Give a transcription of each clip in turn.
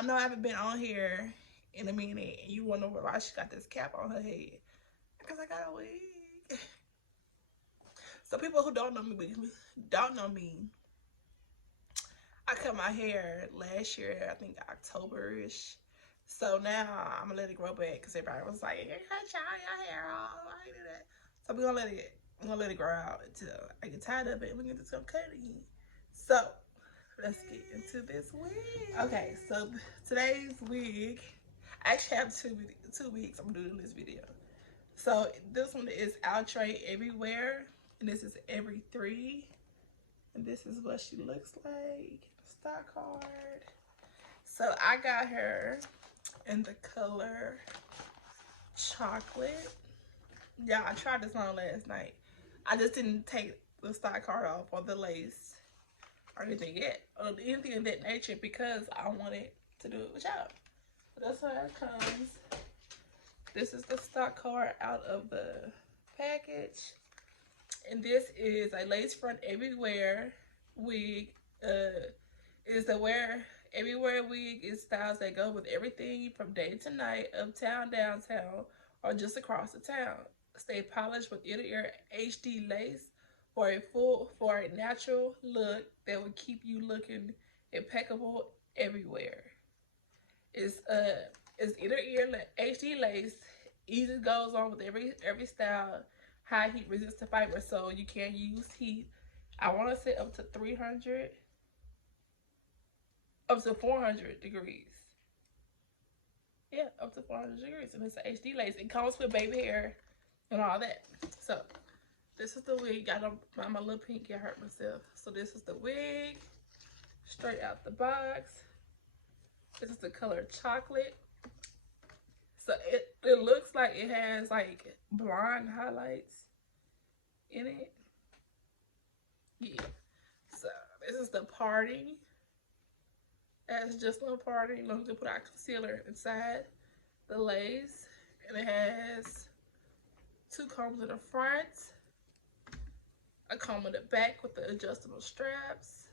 I know I haven't been on here in a minute, and you wonder why she got this cap on her head. Because I got a wig. So people who don't know me, I cut my hair last year, I think October-ish. So now I'm gonna let it grow back because everybody was like, "You cut your hair off." I do that. So I'm gonna let it grow out until I get tired of it, and we're just gonna cut it again. So let's get into this wig. Okay, so today's wig, I actually have two wigs I'm doing this video. So this one is Outre Everywear, and this is Every3, and this is what she looks like. Stock card. So I got her in the color chocolate. Yeah, I tried this on last night. I just didn't take the stock card off or the lace or anything yet, or anything of that nature, because I wanted to do it with y'all. So that's how it comes. This is the stock card out of the package. And this is a lace front everywhere wig. Is the everywhere wig is styles that go with everything from day to night, uptown, downtown, or just across the town. Stay polished with ear HD lace for a natural look that will keep you looking impeccable everywhere. It's ear HD lace. Easy goes on with every style. High heat resistant fiber, so you can use heat. I want to say up to 300, up to 400 degrees. Yeah, up to 400 degrees, and it's an HD lace. It comes with baby hair and all that. So this is the wig. Got my little pinky. I hurt myself. So this is the wig, straight out the box. This is the color chocolate. So it looks like it has like blonde highlights in it. Yeah. So this is the parting. That's just no parting. I'm gonna put our concealer inside the lace, and it has two combs in the front, a comb in the back with the adjustable straps.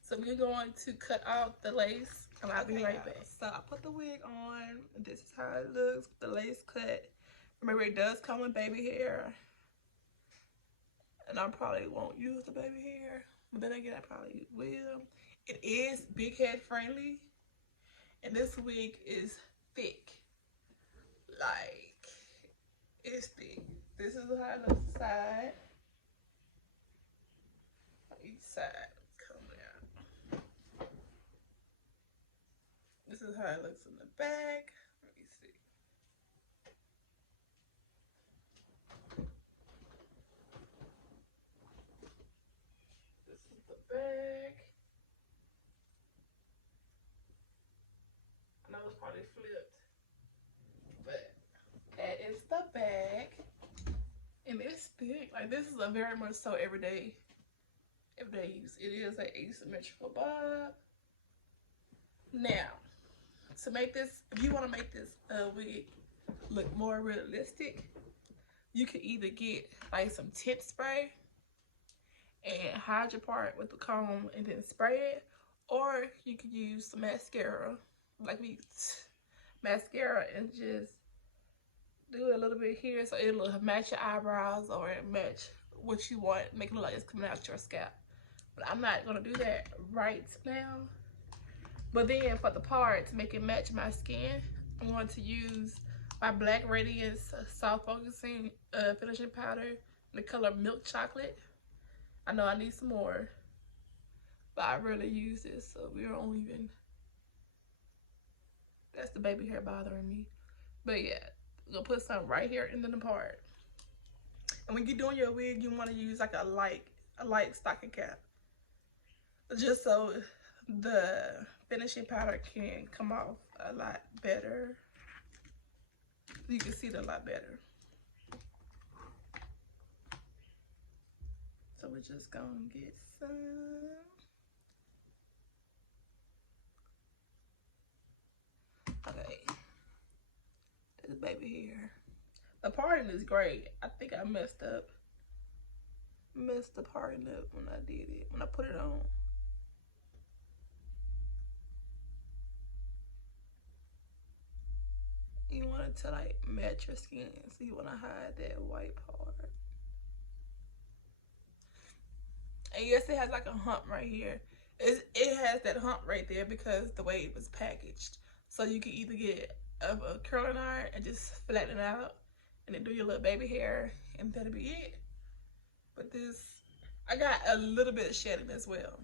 So we're going to cut out the lace, and I'll be right back. So I put the wig on. This is how it looks with the lace cut. Remember, it does come with baby hair, and I probably won't use the baby hair, but then again, I probably will. It is big head friendly, and this wig is thick. Like, it's thick. This is how it looks side. Each side. This is how it looks in the back. Let me see. This is the back. I know it's probably flipped, but that is the back. And it's thick. Like, this is a very much so everyday use. It is an asymmetrical bob. Now, to make this, if you want to make this wig look more realistic, you can either get like some tint spray and hide your part with the comb and then spray it, or you can use some mascara, like mascara, and just do a little bit here so it'll match your eyebrows or match what you want, make it look like it's coming out your scalp. But I'm not gonna do that right now. But then for the part to make it match my skin, I'm going to use my Black Radiance Soft Focusing Finishing Powder in the color Milk Chocolate. I know I need some more, but I really use this, so we don't even, that's the baby hair bothering me. But yeah, I'm gonna put some right here in the part. And when you're doing your wig, you want to use like a light stocking cap, just so the finishing powder can come off a lot better. You can see it a lot better. So we're just gonna get some. Okay, this baby here. The parting is great. I think I messed the parting up when I did it, when I put it on. it to like match your skin. So you want to hide that white part. And yes, it has like a hump right here. It has that hump right there because the way it was packaged. So you can either get a curling iron and just flatten it out and then do your little baby hair and that'll be it. But this, I got a little bit of shedding as well.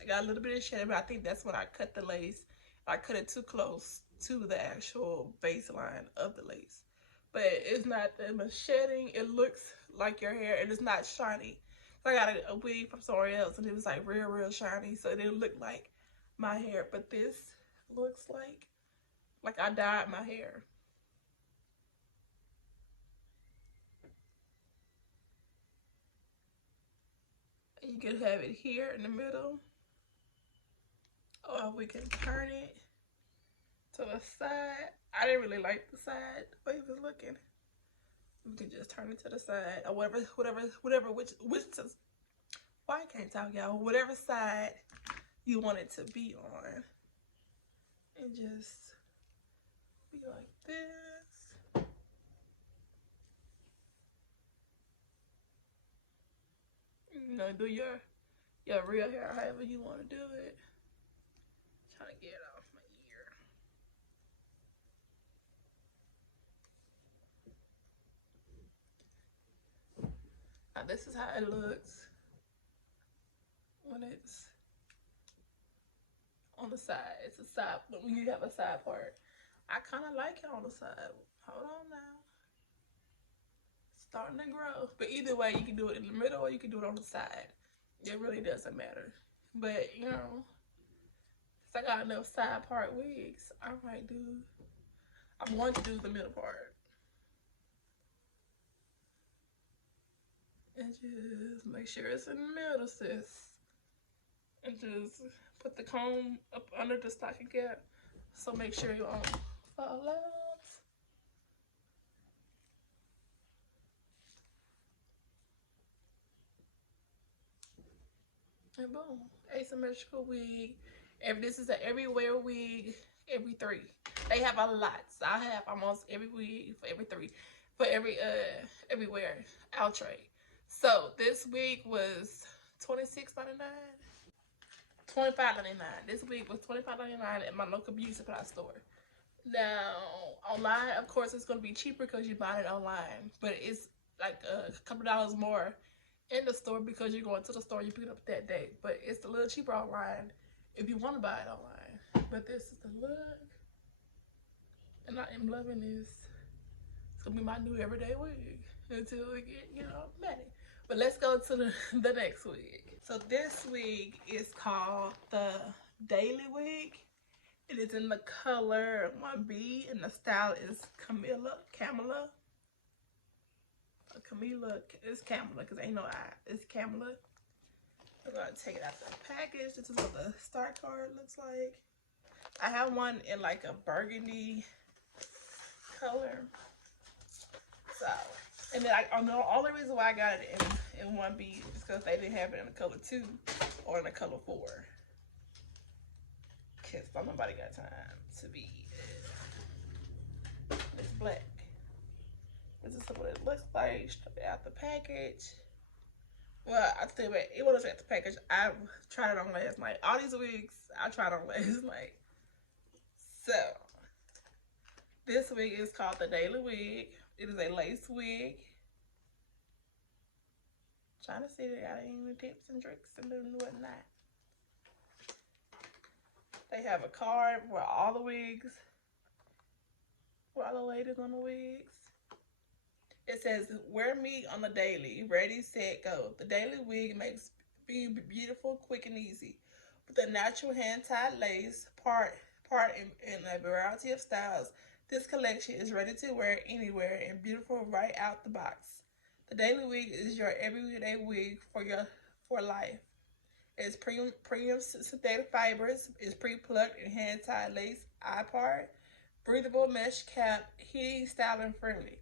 I got a little bit of shedding, but I think that's when I cut the lace. I cut it too close to the actual baseline of the lace. But it's not that much shedding. It looks like your hair and it's not shiny. I got a wig from somewhere else and it was like real shiny, so it didn't look like my hair. But this looks like I dyed my hair. And you can have it here in the middle, or we can turn it to the side. I didn't really like the side the way it was looking. We can just turn it to the side, or whatever, which why I can't talk, y'all. Whatever side you want it to be on, and just be like this. You know, do your real hair however you want to do it. Trying to get it off my ear. Now this is how it looks when it's on the side. It's a side, but when you have a side part. I kind of like it on the side. Hold on now. It's starting to grow. But either way, you can do it in the middle or you can do it on the side. It really doesn't matter. But, you know, if I got enough side part wigs, I'm going to do the middle part. And just make sure it's in the middle, sis. And just put the comb up under the stocking cap. So make sure you don't fall out. And boom, asymmetrical wig. This is an Everywear Wig Every3. They have a lot. So I have almost every wig for Every3, for Everywhere Outre. So this wig was $26.99. $25.99. This wig was $25.99 at my local beauty supply store. Now online, of course, it's gonna be cheaper because you bought it online, but it's like a couple dollars more in the store because you're going to the store, you pick it up that day. But it's a little cheaper online if you want to buy it online. But this is the look, and I am loving this. It's gonna be my new everyday wig until we get, you know, ready. But let's go to the next wig. So this wig is called the Daily Wig. It is in the color 1B, and the style is Kamala. It's Kamala, because ain't no I. It's Kamala. I'm going to take it out the package. This is what the star card looks like. I have one in like a burgundy color. So, and then the only reason why I got it in 1B is because they didn't have it in the color 2 or in the color 4. Because nobody got time to be it's black. This is what it looks like straight out the package. Well, I tell you what, it wasn't at the package. I tried it on last night. All these wigs I tried on last night. So this wig is called the Daily Wig. It is a lace wig. Trying to see they got any tips and tricks and whatnot. They have a card where all the wigs, where all the ladies on the wigs. It says, wear me on the daily. Ready, set, go. The Daily Wig makes being beautiful, quick, and easy. With a natural hand-tied lace, part in a variety of styles, this collection is ready to wear anywhere and beautiful right out the box. The Daily Wig is your everyday wig for life. It's premium synthetic fibers, it's pre-plucked and hand-tied lace eye part, breathable mesh cap, heating, styling friendly.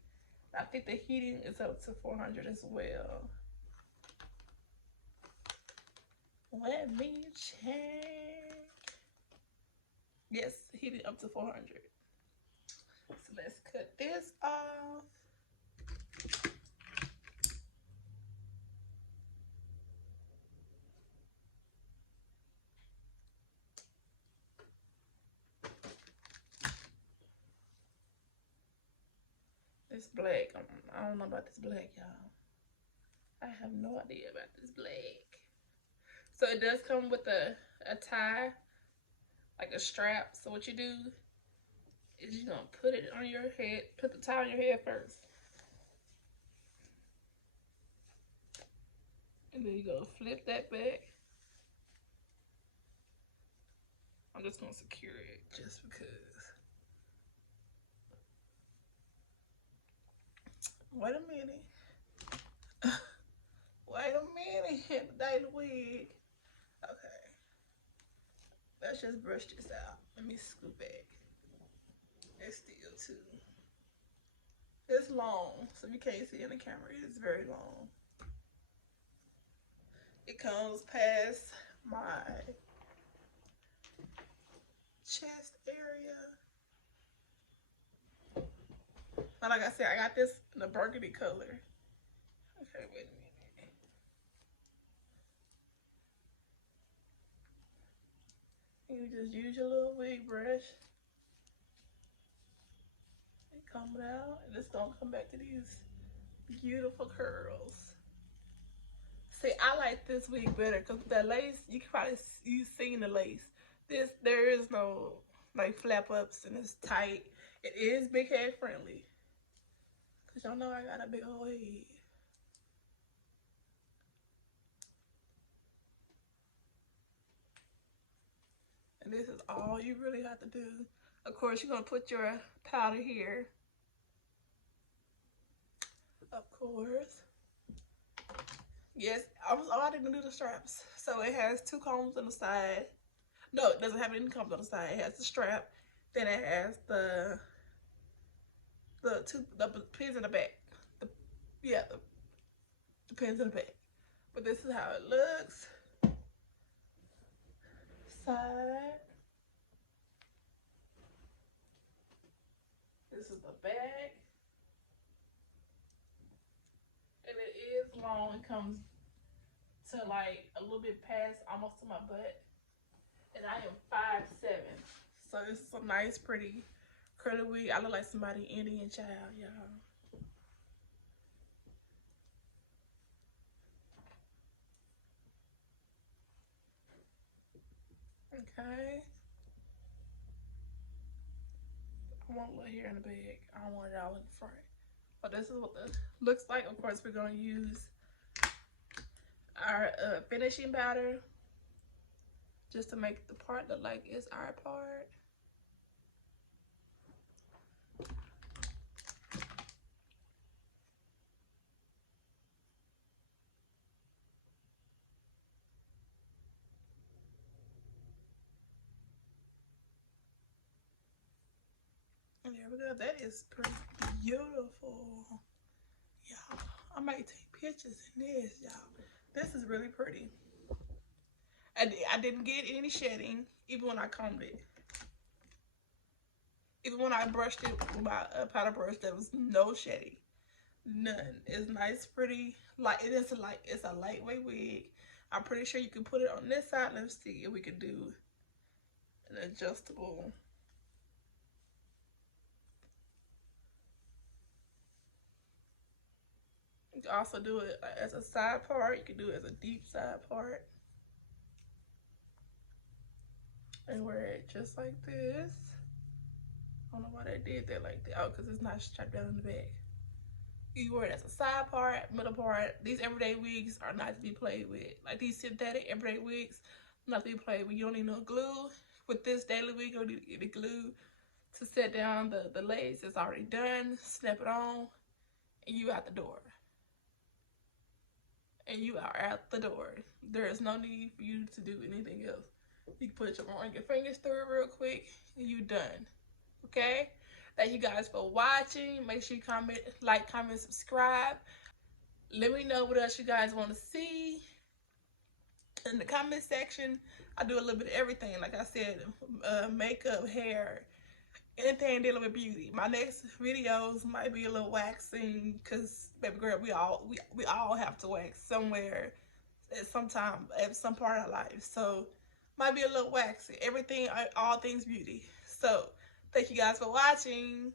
I think the heating is up to 400 as well. Let me check. Yes, heating up to 400. So let's cut this off. This black, I don't know about this black, y'all. I have no idea about this black. So it does come with a tie, like a strap. So what you do is you're gonna put it on your head, put the tie on your head first. And then you're gonna flip that back. I'm just gonna secure it just because. Wait a minute. Wait a minute. Daily Wig. Okay. Let's just brush this out. Let me scoop back. It's still too. It's long, so you can't see in the camera. It's very long. It comes past my chest area. But like I said, I got this in a burgundy color. Okay, wait a minute. You just use your little wig brush and comb it out, and it's gonna come back to these beautiful curls. See, I like this wig better because that lace, you can probably seen the lace. There is no like flap ups, and it's tight. It is big head friendly. Cause y'all know I got a big old head. And this is all you really have to do. Of course, you're gonna put your powder here. Of course. Yes, I didn't do the straps. So it has 2 combs on the side. No, it doesn't have any combs on the side. It has the strap. Then it has the pins in the back. The pins in the back. But this is how it looks. Side. This is the back. And it is long. It comes to like a little bit past, almost to my butt. And I am 5'7". So it's a nice, pretty curly wig. I look like somebody Indian child, y'all. Okay. I want a little hair in the back. I don't want it all in the front. But this is what the looks like. Of course, we're going to use our finishing powder just to make the part look like it's our part. And there we go. That is pretty beautiful. Y'all, I might take pictures in this, y'all. This is really pretty. I didn't get any shedding, even when I combed it. Even when I brushed it with my powder brush, there was no shedding. None. It's nice, pretty. Like it's a lightweight wig. I'm pretty sure you can put it on this side. Let's see if we can do an adjustable. You can also do it as a side part. You can do it as a deep side part. And wear it just like this. I don't know why they did that like that. Oh, because it's not strapped down in the back. You wear it as a side part, middle part. These everyday wigs are not to be played with. Like these synthetic everyday wigs, not to be played with. You don't need no glue. With this daily wig, you don't need any glue to set down the lace. It's already done. Snap it on, and you out the door. And you are out the door. There is no need for you to do anything else. You can run your fingers through it real quick, and you done. Okay? Thank you guys for watching. Make sure you comment, like, comment, subscribe. Let me know what else you guys want to see in the comment section. I do a little bit of everything. Like I said, makeup, hair, anything dealing with beauty. My next videos might be a little waxing, because baby girl, we all have to wax somewhere at some time, at some part of our life. So might be a little waxing. Everything, all things beauty. So thank you guys for watching.